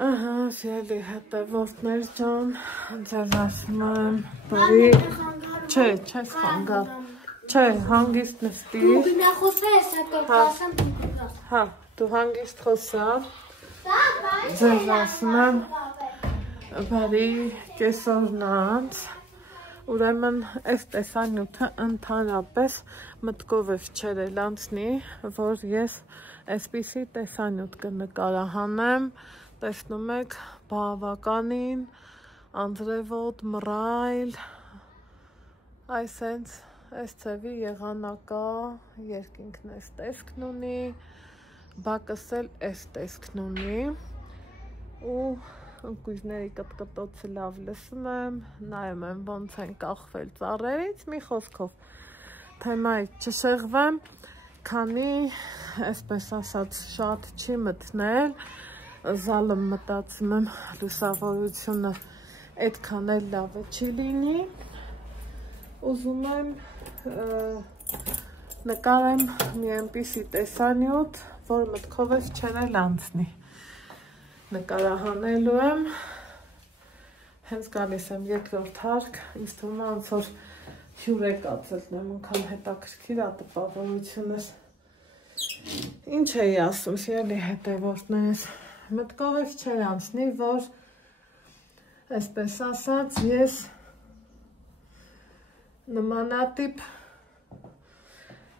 Ահա, սիրելի հետևորդներ ջան, ձեզ ասում եմ, բարի, չէ, չես խանգար, չէ, հանգիստ նստիր։ Դու գնա խոսա ես հետո կասեմ դու գնա։ Հա, դու հանգիստ խոսա, ձեզ ասում եմ, բարի կեսօրն անց, ուրեմն այս տեսանյութը ընդհանրապես մտքով չերել անցնի, որ ես այսպիսի տեսանյութ կնկարահանեմ, տեսնում եք բավականին, անձրևոտ, մռայլ, այսենց այս ծևի եղանակա, երկինքն այս տեսքն ունի, բակս էլ այս տեսքն ունի, ու ընկույզների կտկտոցը լավ լսում եմ, նայում եմ ոնց են կախվել ծառերից, մի խոսքով թեմայից չշեղվեմ, քանի այսպես ասած շատ չի մտնել, զալը մտածում եմ լուսավորությունը այդքան էլ լավը չի լինի, ուզում եմ նկարեմ մի այնպիսի տեսանյութ, որ մտքով ես չերել անցնի, նկարահանելու եմ, հենց գալիս եմ երկրորդ հարկ, ինձ թվում է ոնց որ հյուր է կացել անգամ հետաքրքիր է տպավորությունս, ինչ էի ասում, սիրելի հետևորդներս, մտքով ես չեր անցնի, որ այսպես ասած ես նմանատիպ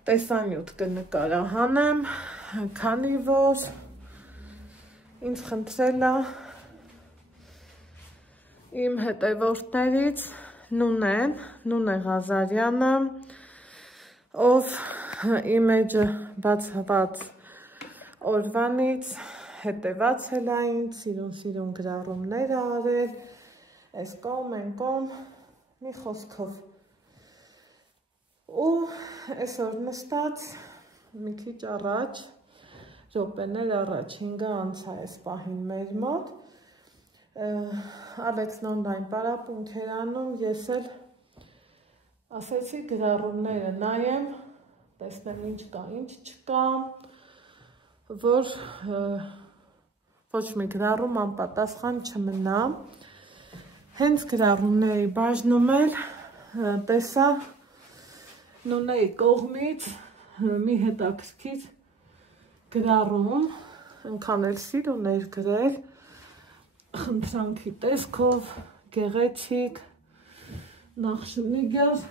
տեսանյութ կնկարահանեմ, քանի որ ինձ խնդրել է իմ հետևորդներից Նունե Ղազարյանը, ով իմ էջը բացված օրվանից հետևացել է ինձ, սիրուն գրառումներ արել, այս կողմ, են կողմ, մի խոսքով։ Ու այսօր նստած, մի քիչ առաջ, րոպեներ առաջ, 5 անց է այս պահին մեր մոտ, Ալեքսն օնլայն պարապմունք էր անում, ես էլ ասեցի գրառումները նայեմ, տեսնեմ ինչ կա, ինչ չկա, որ ոչ մի գրառում անպատասխան չմնա, հենց գրառումների բաժնում էլ տեսա Նունեի կողմից մի հետաքրքիր գրառում, այնքան էլ սիրուն էր գրել, խնդրանքի տեսքով, գեղեցիկ, նախշունիգար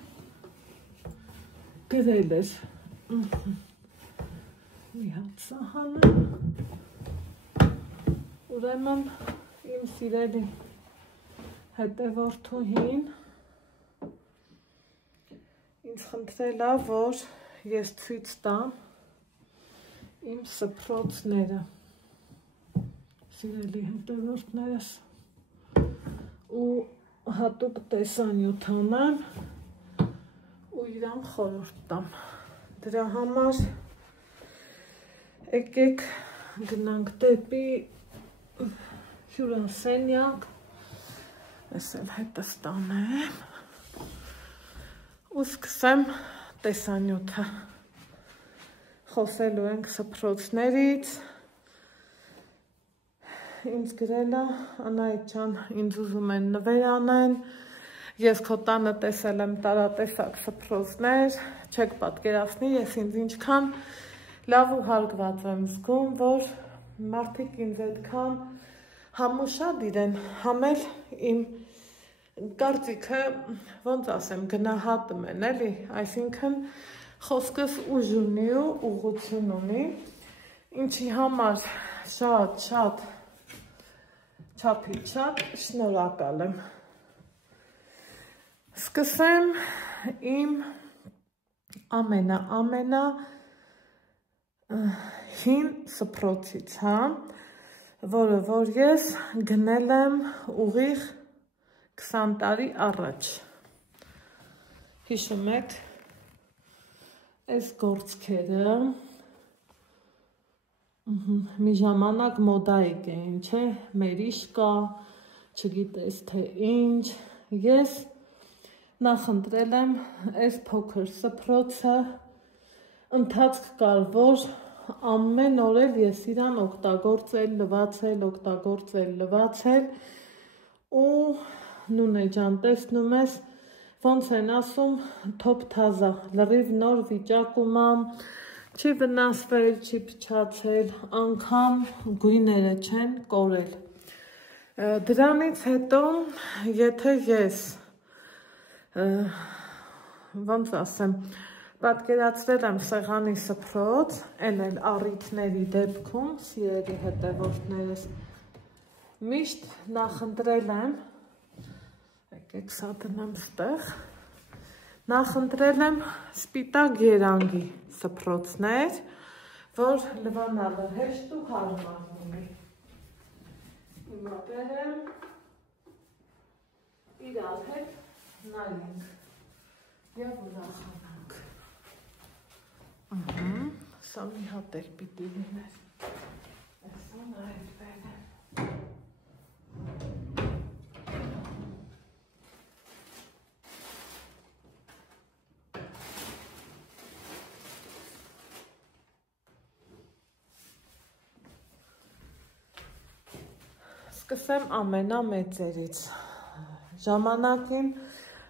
գրել էր, մի հատ սահանը, ուրեմն իմ սիրելի հետևորդուհին ինձ խնդրել է, որ ես ցույց տամ իմ սփռոցները, սիրելի հետևորդներս, ու հատուկ տեսանյութ անեմ ու իրան խորհուրդ տամ, դրա համար եկեք գնանք դեպի հյուրասենյակ, ես էլ հետս տանեմ ու սկսեմ տեսանյութը, խոսելու ենք սփռոցներից, ինձ գրել է Անահիտ ջան, ինձ ուզում են նվեր անեն, ես քո տանը տեսել եմ տարատեսակ սփռոցներ, չեք պատկերացնի, ես ինձ ինչքան լավ ու հարգված եմ զգում, որ մարդիկ ինձ այդքան համուշադիր են, համել իմ կարծիքը, ոնց ասեմ, գնահատում են, էլի, այսինքն խոսքս ուժ ունի ու ուղղություն ունի, ինչի համար շատ չափից շատ շնորհակալ եմ։ Սկսեմ իմ ամենա հին սփռոցից, հա, որը որ ես գնել եմ ուղիղ 20 տարի առաջ, հիշում եք, այս գործքերը, մի ժամանակ մոդայիկ էին, չէ, մերիշկա, չգիտես թե ինչ, ես նախընտրել եմ այս փոքր սփռոցը, ընթացք կար, որ ամեն օր էլ ես իրան օգտագործել, լվացել ու Նունե ջան տեսնում ես ոնց են ասում թոփ թազա, լրիվ նոր վիճակում եմ, չի վնասվել, չի փչացել, անգամ գույները չեն կորել։ Դրանից հետո, եթե ես ոնց ասեմ, պատկերացրել եմ սեղանի սփռոց, այն էլ առիթների դեպքում, սիրելի հետևորդներս, միշտ նախընտրել եմ, եկեք սա դնեմ ստեղ, նախընտրել եմ սպիտակ երանգի սփռոցներ, որ լվանալը հեշտ ու հարմար լինի։ Հիմա բերեմ, իրար հետ նայենք և ուրախանանք։ Սա մի հատ էլ պիտի լիներ, այսա նայել բերեմ։ Սկսեմ ամենամեծերից, ժամանակին,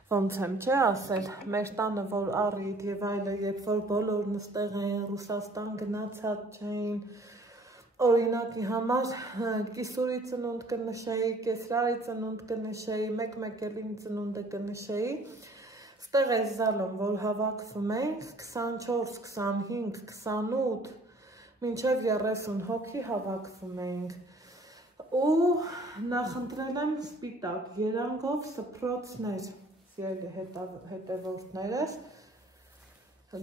ոնց եմ չէ ասել, մեր տանը որ առիթ և այլը, երբ որ բոլոր նստեղ էին, Ռուսաստան գնացած չէին, օրինակի համար կիսուրի ծնունդ կնշեի, կեսրարի ծնունդ կնշեի, մեկ էլ իմ ծնունդը կնշեի, ստեղ այս զալում, որ հավաքվում ենք, 24, 25, 28, մինչև 30 հոգի հավաքվում ենք, ու նախընտրել եմ սպիտակ երանգով սփռոցներ, սիրելի հետևորդներս,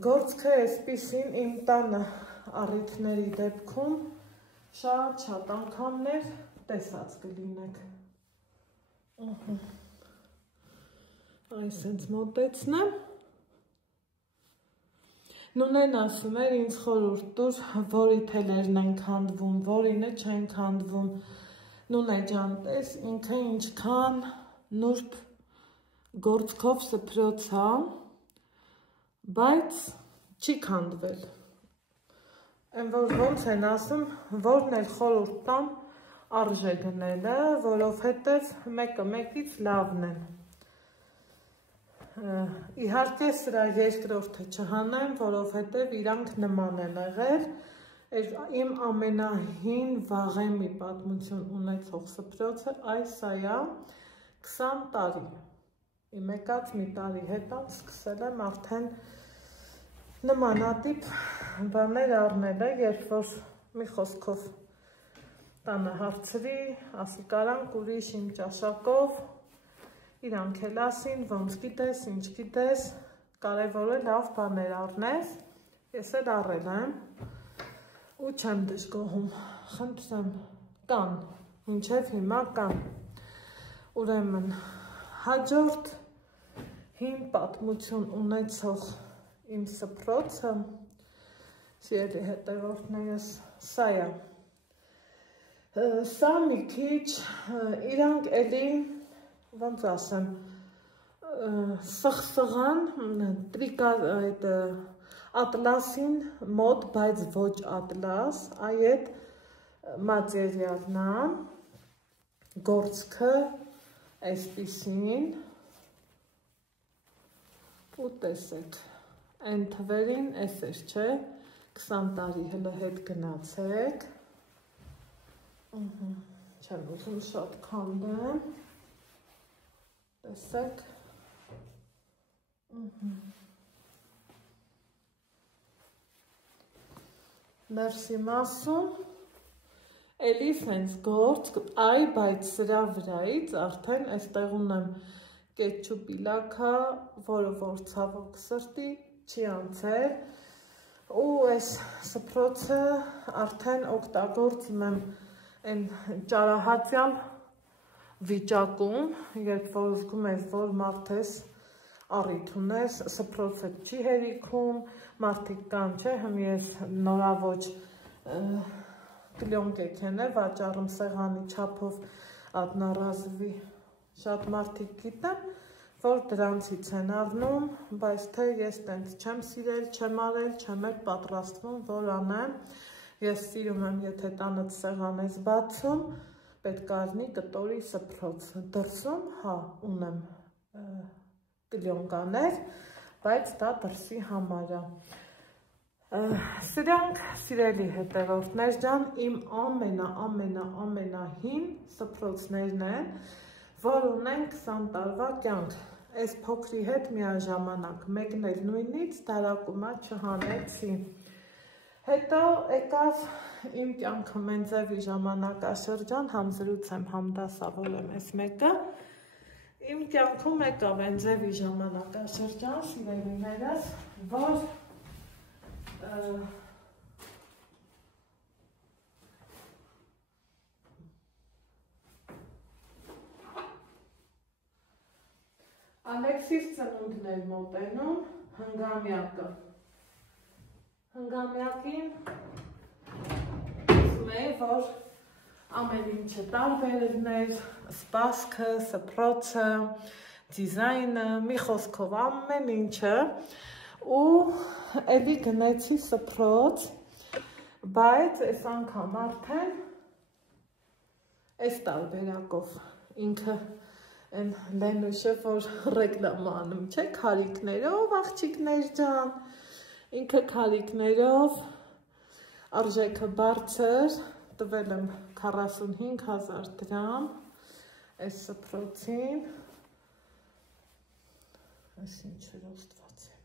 գործքը այսպիսին իմ տանը առիթների դեպքում շատ անգամներ տեսած կլինեք։ Այս հենց մոտեցնեմ։ Նունեն ասում էր ինձ խորհուրդ տուր, որի թելերն են քանդվում, որինը չեն քանդվում։ Նունե ջան, տես ինքը ինչքան նուրբ գործքով սփռոց է, բայց չի քանդվել։ Այն որ ոնց են ասում, որն էլ խորհուրդ տամ արժե գնելը, որովհետև մեկը մեկից լավն են։ Իհարկե սրա երկրորդը չհանեմ, որովհետև իրանք նման են եղել, իմ ամենահին վաղեմի պատմություն ունեցող սփռոցը այս այա 20 տարի, իմ եկած մի տարի հետո սկսել եմ արդեն նմանատիպ բաներ առնել է, երբ որ մի խոսքով տանը հարցրի, ասի կարանք ուրիշ իմ ճաշակով, իրանք էլ ասին, ոնց գիտես, ինչ գիտես, կարևոր է լավ բաներ առնես, ես էլ առել եմ, ու չեմ դժգոհում, խնդրեմ, կան, մինչև հիմա կան, ուրեմն հաջորդ հին պատմություն ունեցող իմ սփռոցը, սիրելի հետևորդներս, սա է, սա մի քիչ, իրանք էլի, ոնց ասեմ, սխսղան, ատլասին մոտ, բայց ոչ ատլաս, այդ մատերիալն է, գործքը այսպիսին, ու տեսեք, այն թվերին էս էր չէ, 20 տարի հլը հետ գնացեք, չեմ ուզում շատ քանդեմ, տեսեք, Մերսի մասում, էլի սենց գործ, այ բայց սրա վրայից արդեն այստեղ ունեմ կետչուպի լաքա, որը որ ցավոք սրտի չի անցել, ու այս սփռոցը արդեն օգտագործում եմ այն ճարահատյալ վիճակում, երբ որ զգում ես, որ մարդ ես առիթ ունես, սփռոցը չի հերիքում, մարդիկ կան չէ, հմ ես նորավոճ կլյոնկեք են է, վաճառում սեղանի չափով ադնարազվի, շատ մարդիկ գիտեմ, որ դրանցից են առնում, բայց թե ես տենց չեմ սիրել, չեմ արել, չեմ էլ պատրաստվում, որ անեմ, Ես սիրում եմ, եթե տանդ սեղան ես բացում, պետք է լինի կտորի սփռոց։ Դրսում, հա, ունեմ կլյոնկաներ, բայց դա դրսի համար է։ Սրանք սիրելի հետևորդներ ջան, իմ ամենահին սփռոցներն են, որ ունեն 20 տարվա կյանք։ Այս փոքրի հետ միաժամանակ, մեկն էլ նույնից դարակումա չհանեցի։ Հետո եկավ իմ կյանքը Մենձևի ժամանակաշրջան, համ զրուցեմ, համ դասավորեմ այս մեկը։ Իմ կյանքում եկավ Մենձևի ժամանակաշրջան, սիրելիներս, որ Ալեքսիս ծնունդներ մոտենում, հնգամյակը։ Հնգամյակին ասում էի, որ ամեն ինչը տարբերներ, սպասքը, սփռոցը, դիզայնը, մի խոսքով ամեն ինչը, ու էլի գնեցի սփռոց, բայց այս անգամ արդեն այս տարբերակով ինքը այն Լենուշը, որ ռեկլամ անում, չէ, քարիկներով, աղջիկներ ջան, ինքը քարիկներով, արժեքը բարձր, տվել եմ 45,000 դրամ, այս սփռոցին, այս ինչեր ոստված եմ,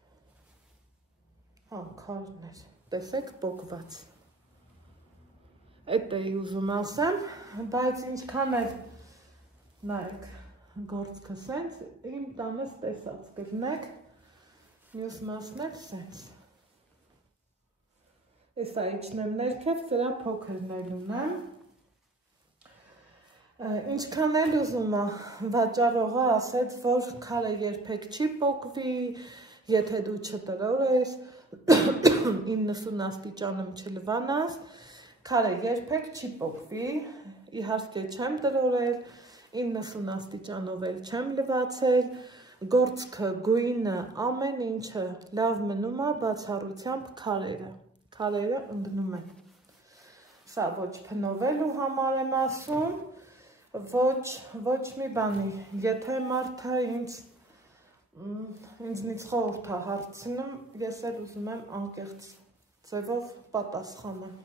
հա, քարներ, տեսեք պոկված, էդ էի ուզում ասեմ, բայց ինչքան էլ նայեք, գործքը սենց, իմ տանս տեսած կլնեք, մյուս մասն էլ սենց, ես այչն եմ ներքև, սրա փոքրն էլ ունեմ, ինչքան էլ ուզում է, վաճառողը ասեց, որ քարը երբեք չի պոկվի, եթե դու չտրորես, 90 աստիճանում չլվանաս, քարը երբեք չի պոկվի, իհարկե չեմ տրորել, 90 աստիճանով էլ չեմ լվացել, գործքը, գույնը, ամեն ինչը լավ մնում է, բացառությամբ քարերը ընկնում են։ Սա ոչ փնովելու համար եմ ասում, ոչ մի բանի, եթե մարդը ինձնից խորհուրդ է հարցնում, ես էլ ուզում եմ անկեղծ ձևով պատասխանեմ։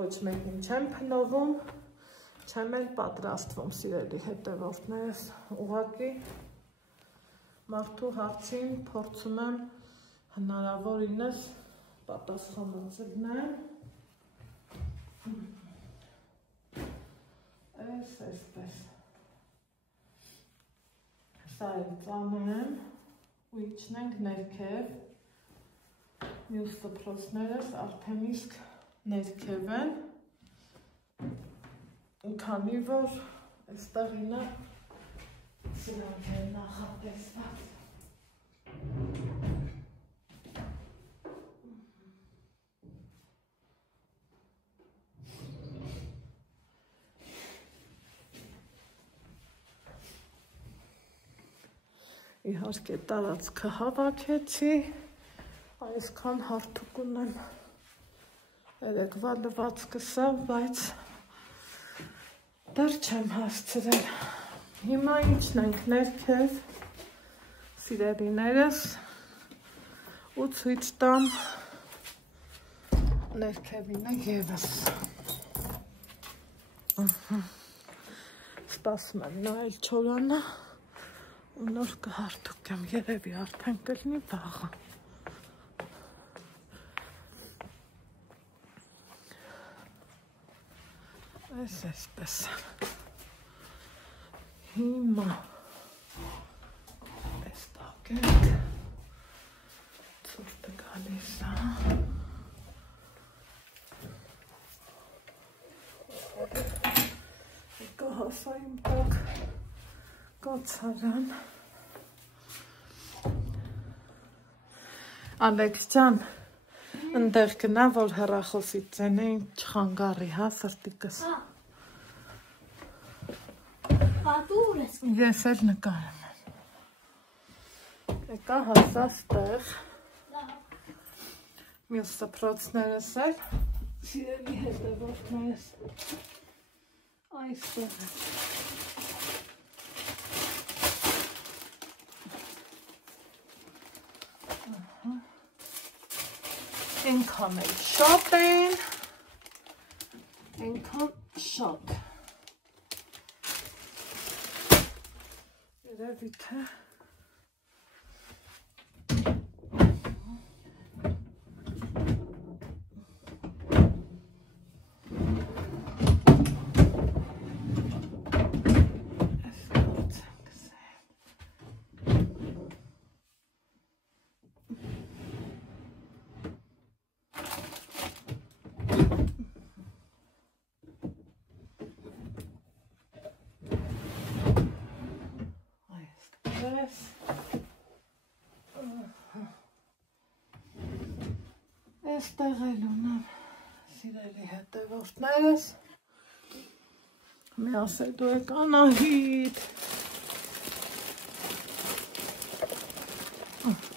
Ոչ մեկին չեմ փնովում, չեմ էլ պատրաստվում, սիրելի հետևորդներս, ուղղակի մարդու հարցին փորձում եմ հնարավորինս պատասխանածելնեմ, այսպես, սա էլ ծանեմ ու իջնենք ներքև, մյուս սփռոցներս արդեն իսկ ներքև են, քանի որ այստեղինը սրանք են նախատեսված։ Իհարկե տարածքը հավաքեցի, այսքան հարթուկ ունեմ, երեկվա լվացքս է, բայց դեռ չեմ հասցրել։ Հիմա ինչն ենք ներքև, սիրելիներս, ու ցույց տամ ներքևինը ևս։ Սպասում եմ նայել չորանը, ու նոր կհարթուկեմ, երևի արդեն կլինի վաղը։ Այսպես։ Հիմա այս տակենք, ծուրտը գալիս է։ Եկա հասա իմ տակ կացարան։ Ալեքս ջան, ընդեղ գնա, որ հեռախոսի ծենեին չխանգարի, հա, սրտիկս։ Պատուր ես։ Ես էլ նկարեմ եմ։ Եկա հասա ստեղ։ Մյուս սփռոցներս էլ սիրելի հետևորդներս այստեղ է։ Այնքան էլ շատ են, այնքան շատ։ Երևի թե Այստեղ էլ ունեմ սիրելի հետևորդներս, մի ասել դու եք Անահիտ,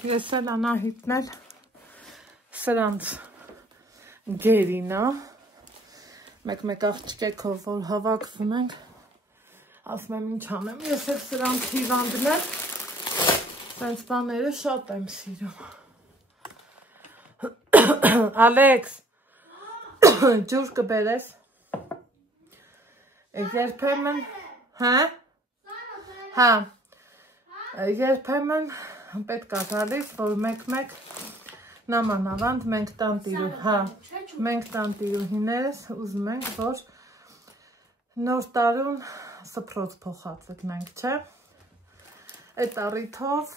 ես էլ Անահիտն էլ սրանց գերինա, մեկ աղջկեքով որ հավաքվում ենք, ասում եմ ինչ անեմ, ես էլ սրանց հիվանդն եմ, սենց բաները շատ եմ սիրում։ Ալեքս, ջուր կբերես, երբեմն, երբեմն պետք է գալիս, որ մեկ նամանավանդ մենք տանտիրուհիներս ուզում ենք, որ նոր տարուն սփռոց փոխածգնենք, չէ, այդ առիթով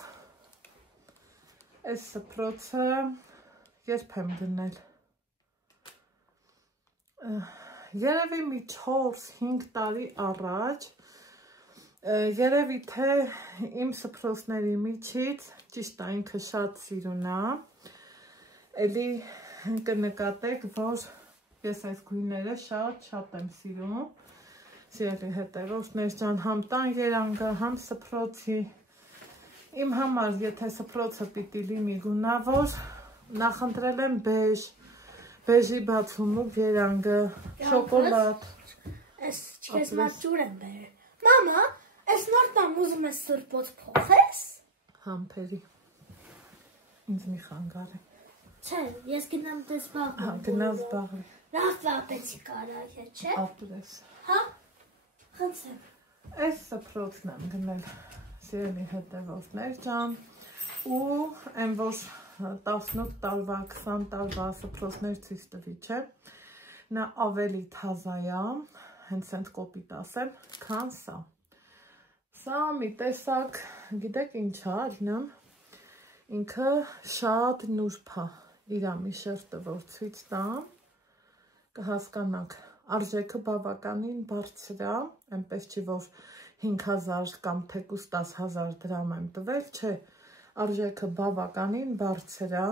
այս սփռոցը երբ եմ գնել, երևի մի 4-5 տարի առաջ, երևի թե իմ սփռոցների միջից, ճիշտ է ինքը շատ սիրուն է, էլի կնկատեք, որ ես այս գույները շատ եմ սիրում, սիրելի հետևորդներ ջան, համ տան երանգը, համ սփռոցի, իմ համար, եթե սփռոցը պիտի լինի գունավոր, նախընտրել եմ բեժի բացումու երանգը, շոկոլադ։ Ես չքեզ մատճուր եմ բերել։ Մամա, ես նոր տամ ուզում ես սրբոց փոխես։ Համբերի, ինձ մի խանգարի։ Չէ, ես գնամ դες բաղվի։ Գնաս բաղվի։ Լավ ապեցի կարայ է, չէ։ Ապրես։ Հա, խնդրեմ։ Այս սփռոցն եմ գնել, սիրելի հետևորդներ ջան, ու այն որ 18 տարվա, 20 տարվա սփռոցներ ցույց տվի, չէ, նա ավելի թազա է, հենց այդ կոպիտ ասեմ, քան սա։ Սա մի տեսակ, գիտեք ինչ է, ալինամ, ինքը շատ նուրբ է, իրա մի շերտը որ ցույց տամ, կհասկանաք, արժեքը բավականին բարձր է, այնպես չի որ 5000 կամ թեկուզ 10000 դրամ եմ տվել, չէ, արժեքը բավականին բարձր է,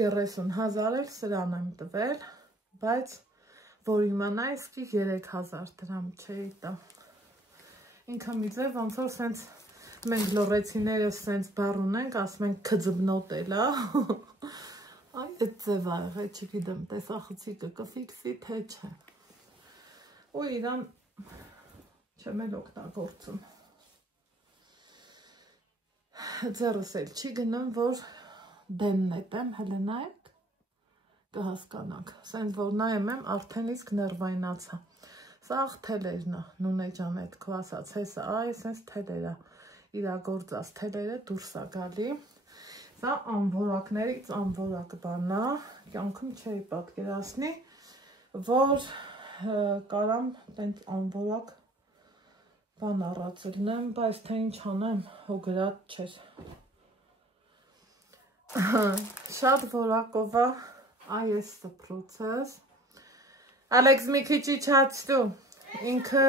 30,000 էլ սրան եմ տվել, բայց որ իմանա իսկի 3000 դրամ չէի տա։ Ինքը մի ձև ոնց որ սենց մենք լորեցիներս սենց բառ ունենք, ասում ենք քձբնոտել է, այ այդ ձև ա եղել, չգիտեմ, տեսախցիկը կֆիքսի, թե չէ։ Ու իրան չեմ էլ օգտագործում։ Ձեռս էլ չի գնում, որ դեմն էտեմ, հլը նայեք, կհասկանաք, սենց որ նայեմ եմ, արդեն իսկ նրվայնացա։ Սա աղ թելերն է, նունե ջան էտ քո ասաց, հեսը այ սենց թելերա, իրագործած թելերը դուրս է գալի, սա անվորակներից անվորակ բանն է, կյանքում չէի պատկերացնի, որ կարամ տենց անվորակ բան առած լինեմ, բայց թե ինչ անեմ, հոգրատ չէր։ Շատ որակով է այս սփռոցս։ Ալեքս մի քիչ իջացրու, ինքը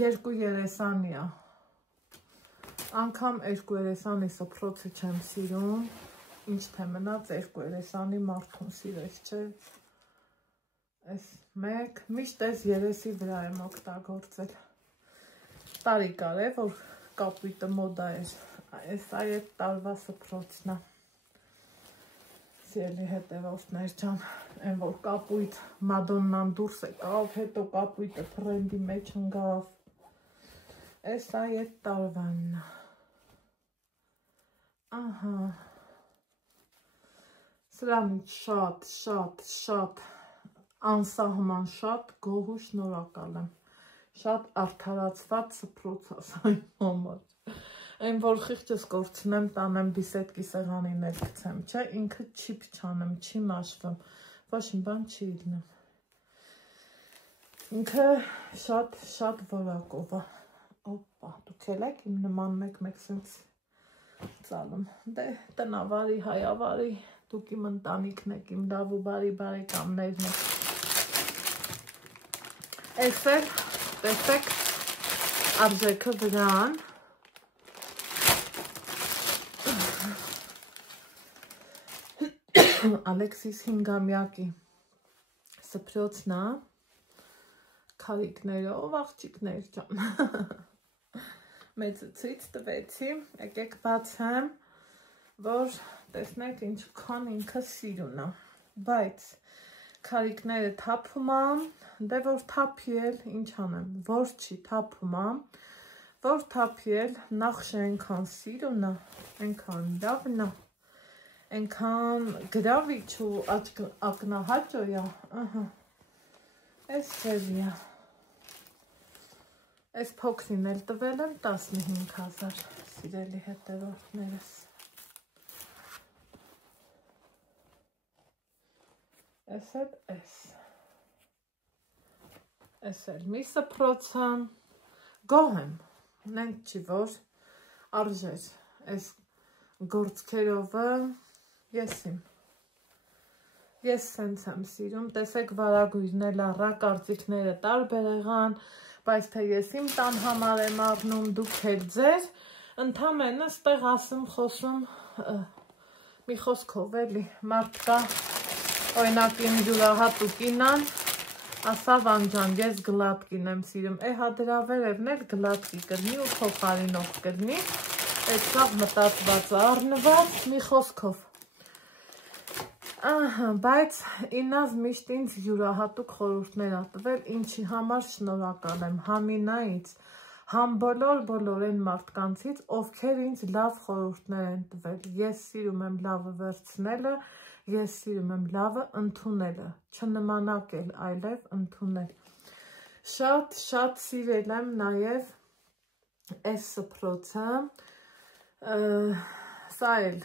երկու երեսանի է։ Անգամ երկու երեսանի սփռոցը չեմ սիրում, ինչ թե մնաց երկու երեսանի մարդուն սիրես, չէ։ Այս մեկ, միշտ այս երեսի վրա եմ օգտագործել։ Տարիկար որ կապույտը մոդա էր, այս այդ տարվա սփռոցն է։ Սիրելի հետևորդներ ջան, այն որ կապույտ Մադոննան դուրս եկավ, հետո կապույտը թրենդի մեջ ընկավ։ Էսա այդ տարվանն է։ Ահա։ Սրանից շատ անսահման շատ գոհ ու շնորհակալ եմ։ Շատ արդարացված սփռոց ասային համար։ Այն որ խիղճս կորցնեմ, տանեմ բիսեդկի սեղանին էլ գցեմ, չէ, ինքը չի փչանում, չի մաշվում, ոչ մի բան չի լինում։ Ինքը շատ որակով է։ Օպա, դուք էլ եք իմ նման մեկ սենց ծալում։ Դե տնավարի, հայավարի, դուք իմ ընտանիքն եք, իմ լավ ու բարի բարեկամներն եք։ Էս էլ, տեսեք, արժեքը վրան։ Ալեքսիս 5-ամյակի սփռոցն է, քարիկներով աղջիկներ ջան։ Մեծը ցույց տվեցի, եկեք բացեմ, որ տեսնեք ինչքան ինքը սիրուն է, բայց քարիկները թափում եմ, դե որ թափի էլ ինչ անեմ, որ չի թափում եմ, որ թափի էլ նախշը այնքան սիրուն է, այնքան լավն է, այնքան գրավիչ ու ակնահաճո է, ահա, այս ձևի է, այս փոքրին էլ տվել եմ 15,000, սիրելի հետևորդներս, այս էլ այս էլ մի սփռոցը, գոհ եմ, նենց չի որ արժեր, այս գործքերովը ես սենց եմ սիրում, տեսեք վարագույրն էլ առա, կարծիքները տարբեր եղան, բայց թե ես իմ տան համար եմ առնում, դուք էլ ձեր, ընդամենը ստեղ ասում խոսում մի խոսքով էլի, մարդ կա, օրինակ իմ յուրահատուկինան, ասա Վանջան, ես գլատկին եմ սիրում, հա դրա վերևն էլ գլատկի կրնի ու փոխարինող կրնի, այդ սաղ մտածված առնված մի խոսքով։ Ահա, բայց իննազ միշտ ինձ յուրահատուկ խորհուրդներ ա տվել, ինչի համար շնորհակալ եմ, համ ինայից, համ բոլոր այն մարդկանցից, ովքեր ինձ լավ խորհուրդներ են տվել, ես սիրում եմ լավը վերցնելը, ես սիրում եմ լավը ընդունելը, չնմանակել, այլև ընդունել։ Շատ սիրել եմ նաև այս սփռոցը, սա էլ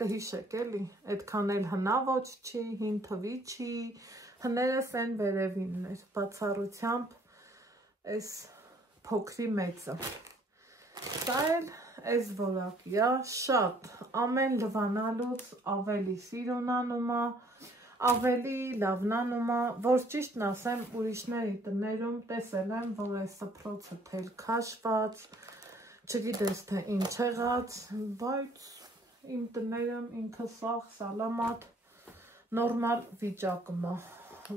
կհիշեք էլի, այդքան էլ հնաոճ չի, հին թվի չի, հներս են վերևինն էր, բացառությամբ այս փոքրի մեծը։ Սա էլ այս որակի է, շատ, ամեն լվանալուց ավելի սիրունանում է, ավելի լավնանում է, որ ճիշտն ասեմ, ուրիշների տներում տեսել եմ, որ այս սփռոցը թել քաշված, չգիտես թե ինչ եղած, բայց իմ տներում ինքը սաղ սալամատ նորմալ վիճակում է,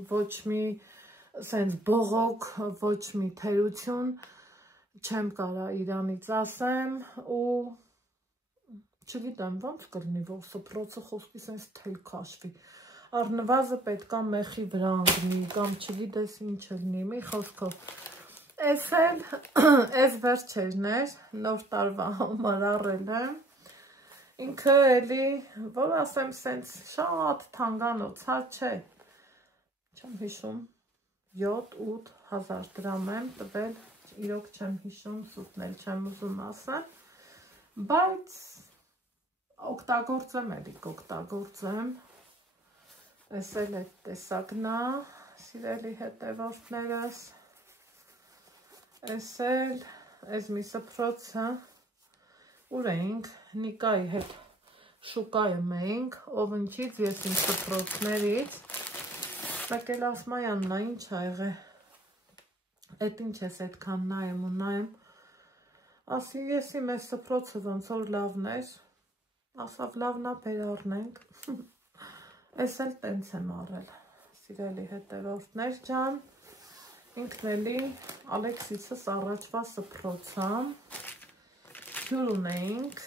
ոչ մի սենց բողոք, ոչ մի թերություն չեմ կարա իրանից ասեմ ու չգիտեմ ոնց կլինի, որ սփռոցը խոսքի սենց թել քաշվի, առնվազը պետքա մեխի վրա ընկնի կամ չգիտես ինչ լինի, մի խոսքով, այս էլ, այս վերջերն էր, նոր տարվա համար առել եմ, ինքը էլի, որ ասեմ սենց շատ թանկանոցա չէ, չեմ հիշում, 7-8 հազար դրամ եմ տվել, իրոք չեմ հիշում, սուտն էլ չեմ ուզում ասեմ, բայց օգտագործեմ էլի կօգտագործեմ, այս էլ այդ տեսակն է, սիրելի հետևորդներս, այս էլ, այս մի սփռոցը, ուր էինք, Նիկայի հետ շուկայում էինք, ով ընչից ես իմ սփռոցներից, մեկ էլ ասմայանն է, ինչ ա եղե, էդ ինչ ես էդքան նայեմ ու նայեմ, ասի ես իմ ես սփռոցը ոնց որ լավն էր, ասավ լավնա բեր առնենք, ես էլ տենց եմ առել, սիրելի հետևորդներ ջան, ինքն էլի Ալեքսիսս առաջվա սփռոցը, հյուր ունեինք,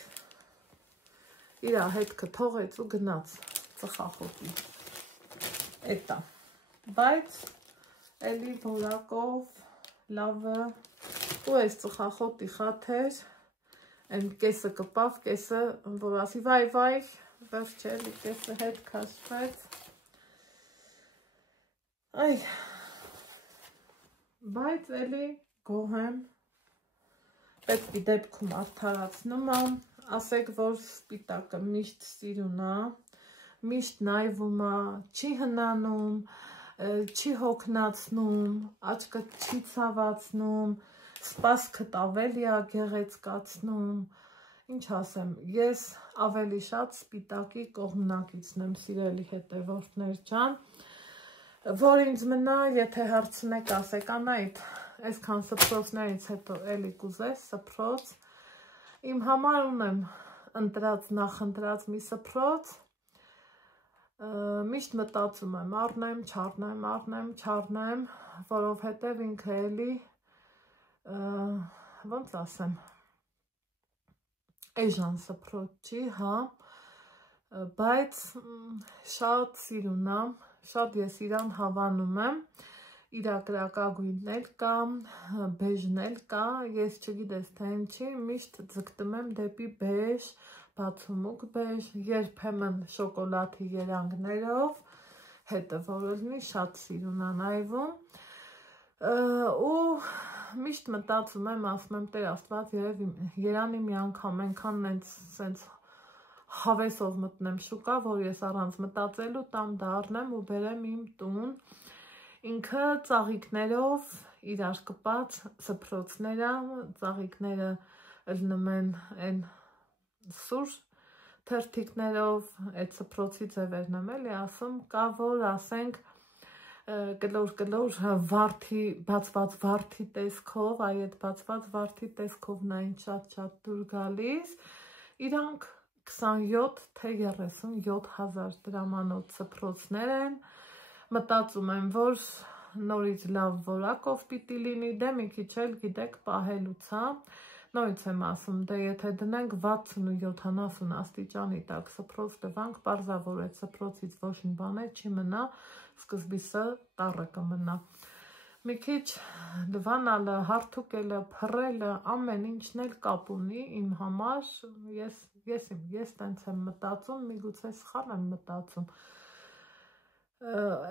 իրա հետքը թողեց ու գնաց, ծխախոտի։ Էտա։ Բայց էլի որակով լավը ու այս ծխախոտի խաթեր այն կեսը կպավ, կեսը որ ասի վայ, վերջ էլի կեսը հետ քաշվեց։ Այ, բայց էլի գոհ եմ, պետքի դեպքում արդարացնում եմ, ասեք, որ սպիտակը միշտ սիրուն է, միշտ նայվում է, չի հնանում, չի հոգնացնում, աչքը չի ցավացնում, սպասքդ ավելի է գեղեցկացնում, ինչ ասեմ, ես ավելի շատ սպիտակի կողմնակիցն եմ, սիրելի հետևորդներ ջան, որ ինձ մնա, եթե հարցնեք, ասեք, Անահիտ, այսքան սփռոցներից հետո էլի կուզես սփռոց, իմ համար ունեմ նախընտրած մի սփռոց, միշտ մտածում եմ, չառնեմ, որովհետև ինքը էլի, ոնց ասեմ, էժան սփռոց չի, հա, բայց շատ սիրուն է, շատ ես իրան հավանում եմ, իր կրակագույնն էլ կա, բեժն էլ կա, ես չգիտես թե ինչի, միշտ ձգտում եմ դեպի բեժ, բացումուկ բեժ, երբեմն շոկոլադի երանգներով, հետը որ լինի շատ սիրուն է նայվում, ու միշտ մտածում եմ, ասում եմ Տեր Աստված, երանի մի անգամ այնքան սենց հավեսով մտնեմ շուկա, որ ես առանց մտածելու տամ դառնեմ ու բերեմ իմ տուն, ինքը ծաղիկներով իրար կպած սփռոցները, ծաղիկները ըլնում են այն սուր թերթիկներով, այդ սփռոցի ձևերն եմ էլի ասում, կա որ ասենք կլոր վարդի, բացված վարդի տեսքով, այ այդ բացված վարդի տեսքովն այն շատ դուր գալիս, իրանք 27 թե 37,000 դրամանոց սփռոցներ են, մտածում եմ, որ նորից լավ որակով պիտի լինի, դե մի քիչ էլ գիտեք պահելուց, հա, նորից եմ ասում, դե եթե դնենք 60 ու 70 աստիճանի տակ սփռոց տվանք, պարզավոր այդ սփռոցից ոչ մի բան չի մնա, սկզբիսը տառը կմնա։ Մի քիչ դվանալը, հարթուկելը, փռելը, ամեն ինչն էլ կապ ունի իմ համար, ես տենց եմ մտածում, միգուցե սխալ եմ մտածում։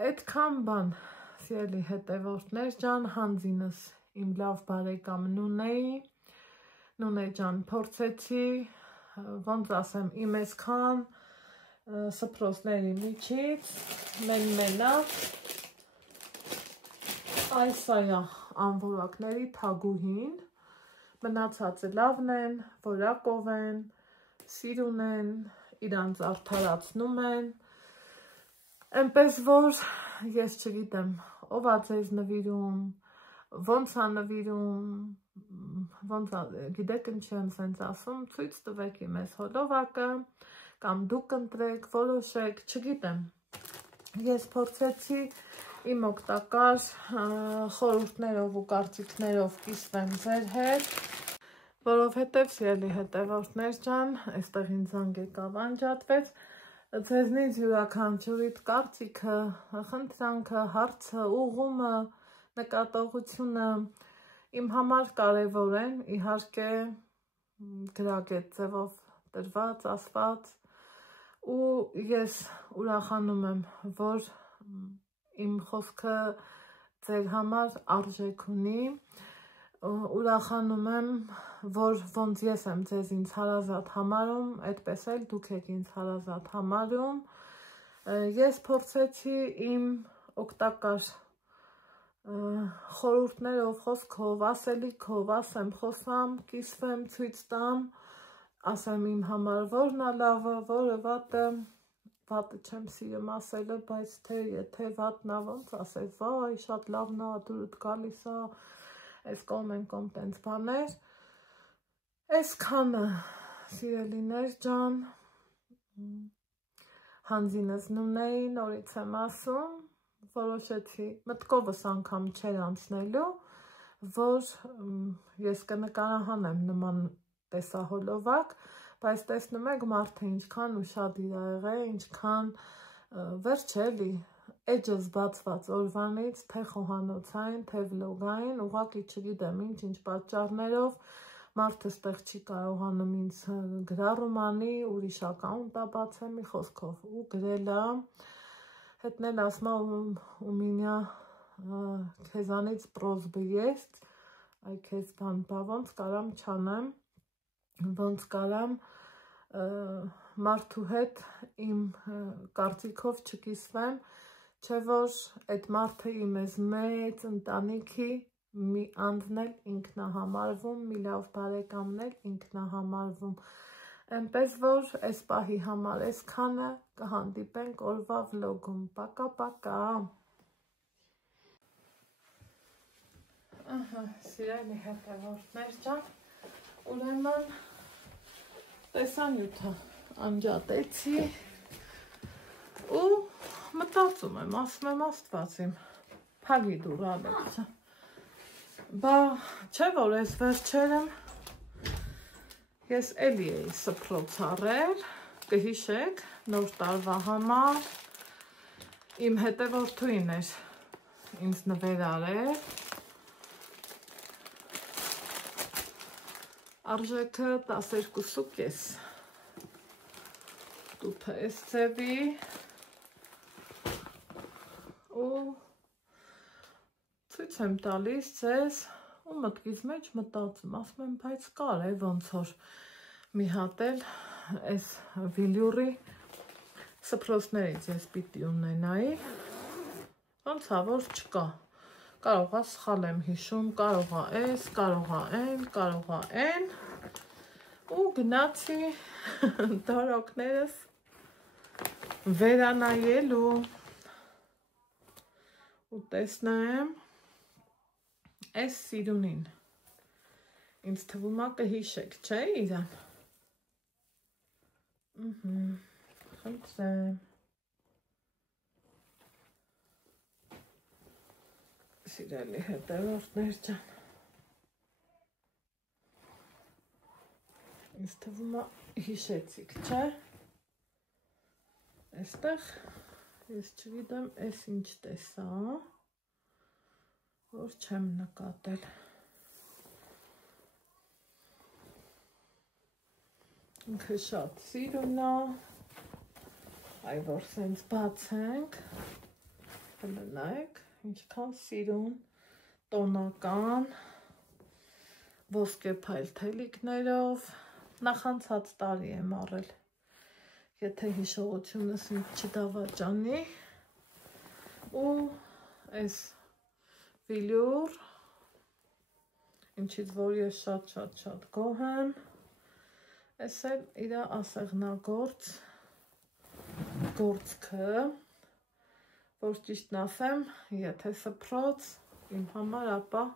Այդքան բան, սիրելի հետևորդներ ջան, հանձինս իմ լավ բարեկամ Նունե ջան, փորձեցի, ոնց ասեմ, իմ այսքան սփռոցների միջից, մենա, այս այա անվորակների թագուհին, մնացածը լավն են, որակով են, սիրուն են, իրանց արդարացնում են, այնպես որ ես չգիտեմ, ով ա ձեզ նվիրում, ոնց ա նվիրում, գիտեք ինչի եմ սենց ասում, ցույց տվեք իմ այս հոլովակը, կամ դուք ընտրեք, որոշեք, չգիտեմ, ես փորձեցի իմ օգտակար խորհուրդներով ու կարծիքներով կիսվեմ ձեր հետ, որովհետև սիրելի հետևորդներ ջան, այստեղ ինձ զանգ եկավ անջատվեց, ձեզնից յուրաքանչյուրիդ կարծիքը, խնդրանքը, հարցը, ուղումը, նկատողությունը իմ համար կարևոր են, իհարկե գրագետ ձևով տրված, ասված, ու ես ուրախանում եմ, որ իմ խոսքը ձեր համար արժեք ունի, ուրախանում եմ, որ ոնց ես եմ ձեզ ինձ հարազատ համարում, այդպես էլ դուք եք ինձ հարազատ համարում, ես փորձեցի իմ օգտակար խորհուրդներով, խոսքով, ասելիքով, ասեմ, խոսամ, կիսվեմ, ցույց տամ, ասեմ իմ համար որն է լավը, որը վատը, վատը չեմ սիրում ասելը, բայց եթե վատն է, ոնց ասես, վայ, շատ լավն է, դուրդ գալիս է, այս կողմ են կողմ տենց բաներ, այսքանը, սիրելիներ ջան, հանձինս Նունեի, նորից եմ ասում, որոշեցի, մտքովս անգամ չեր անցնելու, որ ես կնկարահանեմ նման տեսահոլովակ, բայց տեսնում եք մարդը ինչքան ուշադիր ա եղել, ինչքան Վերջ էլի, էջս բացված օրվանից, թե խոհանոցային, թե վլոգային, ուղղակի չգիտեմ ինչ պատճառներով մարդը ստեղ չի կարողանում ինձ գրառում անի, ուրիշ ակաունտ բացել մի խոսքով ու գրել է, հետնել ասма у меня քեզանից պրոզբը есть, այ քեզ բա ոնց կարամ չանեմ, ոնց կարամ մարդու հետ իմ կարծիքով չկիսվեմ, չէ որ այդ մարդը իմ ես մեծ ընտանիքի մի անձն էլ ինքնահամարվում, մի լավ բարեկամն էլ ինքնահամարվում, այնպես որ այս պահի համար այսքանը, կհանդիպենք օրվա վլոգում, պակա։ Ահա, սիրելի հետևորդներ ջան, ուրեմն տեսանյութը անջատեցի ու մտածում եմ, ասում եմ Աստված իմ, փագի դուր Ալեքսը, բա չէ որ այս վերջերում ես էլի էի սփռոց առել, կհիշեք, նոր տարվա համար իմ հետևորդուին էր ինձ նվեր արել, արժեքը 12.5 տուփը էս ձևի ու ցույց եմ տալիս ձեզ ու մտքից մեջ մտածում, ասում եմ, բայց կար է ոնց որ մի հատ էլ այս վիլյուրի սփռոցներից ես պիտի ունենայի, ոնց ա որ չկա, կարող է սխալ եմ հիշում, կարող է այս, կարող է այն, կարող է այն ու գնացի դարակներս վերանայելու ու տեսնեմ այս սիրունին, ինձ թվում է կհիշեք, չէ իրան, խնդրեմ, սիրելի հետևորդներ ջան, ինձ թվում է հիշեցիք, չէ, այստեղ ես չգիտեմ այս ինչ տեսա, որ չեմ նկատել, ինքը շատ սիրուն է, այ որ սենց բացենք, կլնայեք, ինչքան սիրուն, տոնական, ոսկե փայլթելիկներով, նախանցած տարի եմ առել, եթե հիշողությունս ինձ չդավաճանի, ու այս վիլյուր, ինչից որ ես շատ գոհ եմ, այս էլ իրա ասեղնագործ գործքը, որ ճիշտն ասեմ, եթե սփռոց իմ համար, ապա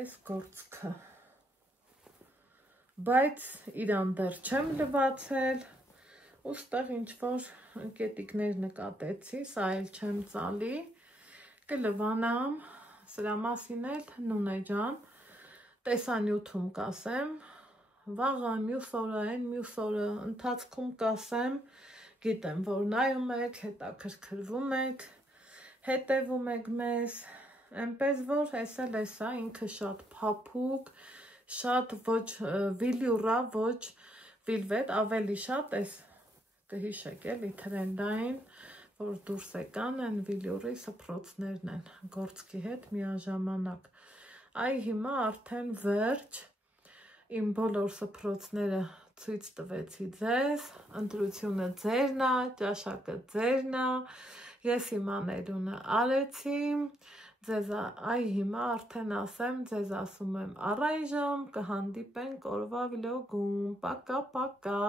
այս գործքը, բայց իրան դեռ չեմ լվացել, ու ստեղ ինչ-որ կետիկներ նկատեցի, սա էլ չեմ ծալի, կլվանամ, սրա մասին էլ Նունե ջան, տեսանյութում կասեմ, վաղը, մյուս օրը ընթացքում կասեմ, գիտեմ, որ նայում եք, հետաքրքրվում եք, հետևում եք մեզ, այնպես որ այս էլ էսա, ինքը շատ փափուկ, շատ ոչ վիլյուրա, ոչ վիլվետ, ավելի շատ էս, կհիշեք էլի թրենդային, որ դուրս եկան են վիլյուրի սփռոցներն են, գործքի հետ միաժամանակ, այ հիմա արդեն վերջ, իմ բոլոր սփռոցները ցույց տվեցի ձեզ, ընտրությունը ձերն է, ճաշակը ձերն է, ես իմ անելունը արեցի, ձեզ այ հիմա արդեն ասեմ, ձեզ ասում եմ առայժմ կհանդիպենք օրվա վլոգում, պակա։